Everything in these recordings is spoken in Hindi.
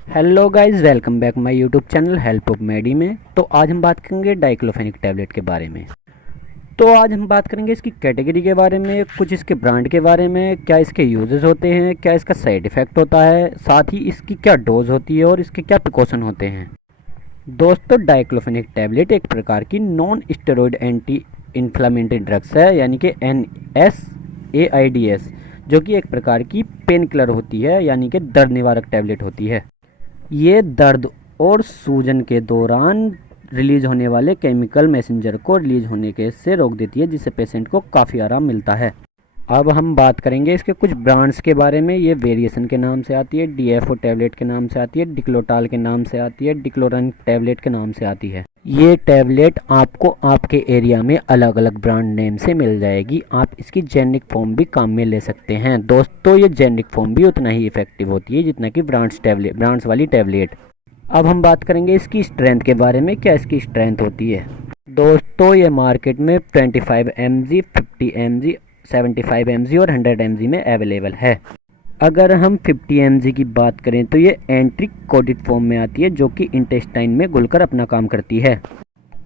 Hello guys, welcome back my YouTube channel help of मेडी में। तो आज हम बात करेंगे डाइक्लोफेनिक टैबलेट के बारे में। तो आज हम बात करेंगे इसकी कैटेगरी के बारे में, कुछ इसके ब्रांड के बारे में, क्या इसके यूजेस होते हैं, क्या इसका साइड इफ़ेक्ट होता है, साथ ही इसकी क्या डोज होती है और इसके क्या प्रिकॉशन होते हैं। दोस्तों, डाइक्लोफेनिक टैबलेट एक प्रकार की non steroid anti inflammatory drugs है, यानी कि NSAIDs, जो कि एक प्रकार की पेन किलर होती है, यानी कि दर्द निवारक टैबलेट होती है। ये दर्द और सूजन के दौरान रिलीज होने वाले केमिकल मैसेंजर को रिलीज होने के से रोक देती है, जिससे पेशेंट को काफ़ी आराम मिलता है। अब हम बात करेंगे इसके कुछ ब्रांड्स के बारे में। ये वेरिएशन के नाम से आती है, DFO टैबलेट के नाम से आती है, डिक्लोटाल के नाम से आती है, डिक्लोरन टैबलेट के नाम से आती है। ये टैबलेट आपको आपके एरिया में अलग अलग ब्रांड नेम से मिल जाएगी। आप इसकी जेनेरिक फॉर्म भी काम में ले सकते हैं। दोस्तों, ये जेनेरिक फॉर्म भी उतना ही इफेक्टिव होती है जितना कि ब्रांड्स वाली टैबलेट। अब हम बात करेंगे इसकी स्ट्रेंथ के बारे में, क्या इसकी स्ट्रेंथ होती है। दोस्तों, ये मार्केट में 25 mg, 50 mg, 75 mg और 100 mg में अवेलेबल है। अगर हम 50 mg की बात करें तो ये एंट्रिक कोडेड फॉर्म में आती है, जो कि इंटेस्टाइन में घुलकर अपना काम करती है।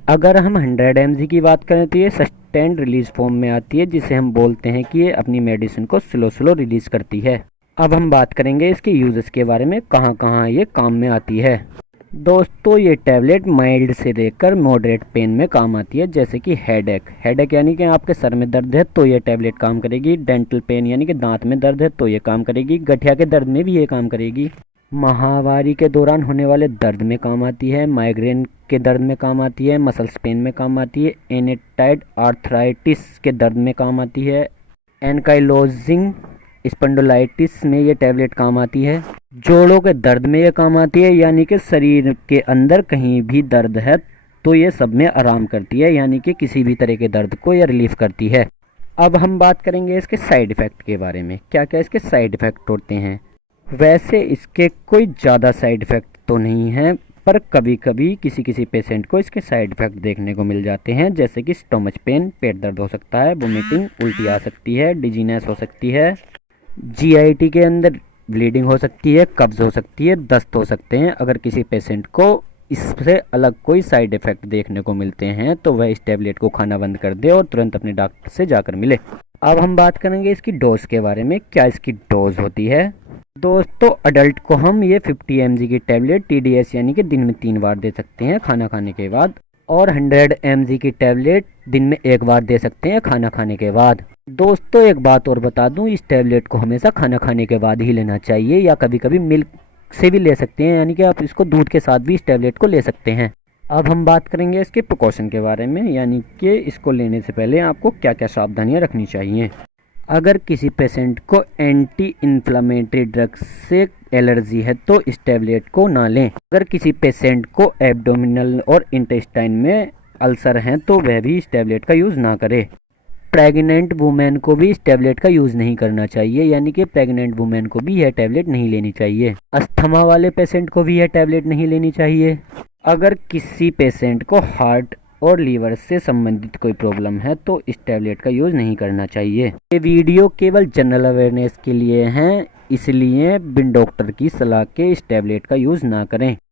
अगर हम 100 mg की बात करें तो ये सस्टेन्ड रिलीज फॉर्म में आती है, जिसे हम बोलते हैं कि ये अपनी मेडिसिन को स्लो रिलीज करती है। अब हम बात करेंगे इसके यूजेस के बारे में, कहाँ कहाँ ये काम में आती है। दोस्तों, ये टैबलेट माइल्ड से लेकर मॉडरेट पेन में काम आती है, जैसे कि हेडेक यानी कि आपके सर में दर्द है तो ये टैबलेट काम करेगी। डेंटल पेन यानी कि दांत में दर्द है तो ये काम करेगी। गठिया के दर्द में भी ये काम करेगी। माहवारी के दौरान होने वाले दर्द में काम आती है। माइग्रेन के दर्द में काम आती है। मसल्स पेन में काम आती है। एनेटाइड आर्थराइटिस के दर्द में काम आती है। एनकाइलोजिंग स्पॉन्डिलाइटिस में ये टैबलेट काम आती है। जोड़ों के दर्द में ये काम आती है, यानी कि शरीर के अंदर कहीं भी दर्द है तो ये सब में आराम करती है, यानी कि किसी भी तरह के दर्द को ये रिलीफ करती है। अब हम बात करेंगे इसके साइड इफ़ेक्ट के बारे में, क्या क्या इसके साइड इफ़ेक्ट होते हैं। वैसे इसके कोई ज़्यादा साइड इफ़ेक्ट तो नहीं है, पर कभी कभी किसी पेशेंट को इसके साइड इफ़ेक्ट देखने को मिल जाते हैं, जैसे कि स्टोमच पेन, पेट दर्द हो सकता है, वोमिटिंग, उल्टी आ सकती है, डिजीनेस हो सकती है, GIT के अंदर ब्लीडिंग हो सकती है, कब्ज हो सकती है, दस्त हो सकते हैं। अगर किसी पेशेंट को इससे अलग कोई साइड इफ़ेक्ट देखने को मिलते हैं तो वह इस टैबलेट को खाना बंद कर दे और तुरंत अपने डॉक्टर से जाकर मिले। अब हम बात करेंगे इसकी डोज के बारे में, क्या इसकी डोज होती है। दोस्तों, अडल्ट को हम ये 50 mg की टैबलेट TDS यानी कि दिन में 3 बार दे सकते हैं खाना खाने के बाद, और 100 mg की टैबलेट दिन में 1 बार दे सकते हैं खाना खाने के बाद। दोस्तों, एक बात और बता दूं, इस टैबलेट को हमेशा खाना खाने के बाद ही लेना चाहिए, या कभी कभी मिल्क से भी ले सकते हैं, यानी कि आप इसको दूध के साथ भी इस टैबलेट को ले सकते हैं। अब हम बात करेंगे इसके प्रिकॉशन के बारे में, यानी कि इसको लेने से पहले आपको क्या क्या सावधानियां रखनी चाहिए। अगर किसी पेशेंट को एंटी इन्फ्लामेटरी ड्रग्स से एलर्जी है तो इस टैबलेट को ना लें। अगर किसी पेशेंट को एब्डोमिनल और इंटेस्टाइन में अल्सर हैं तो वह भी इस टैबलेट का यूज़ ना करे। प्रेग्नेंट वुमेन को भी इस टैबलेट का यूज़ नहीं करना चाहिए, यानी कि प्रेग्नेंट वुमेन को भी यह टैबलेट नहीं लेनी चाहिए। अस्थमा वाले पेशेंट को भी यह टैबलेट नहीं लेनी चाहिए। अगर किसी पेशेंट को हार्ट और लीवर से संबंधित कोई प्रॉब्लम है तो इस टैबलेट का यूज़ नहीं करना चाहिए। ये वीडियो केवल जनरल अवेयरनेस के लिए हैं, इसलिए बिन डॉक्टर की सलाह के इस टैबलेट का यूज़ ना करें।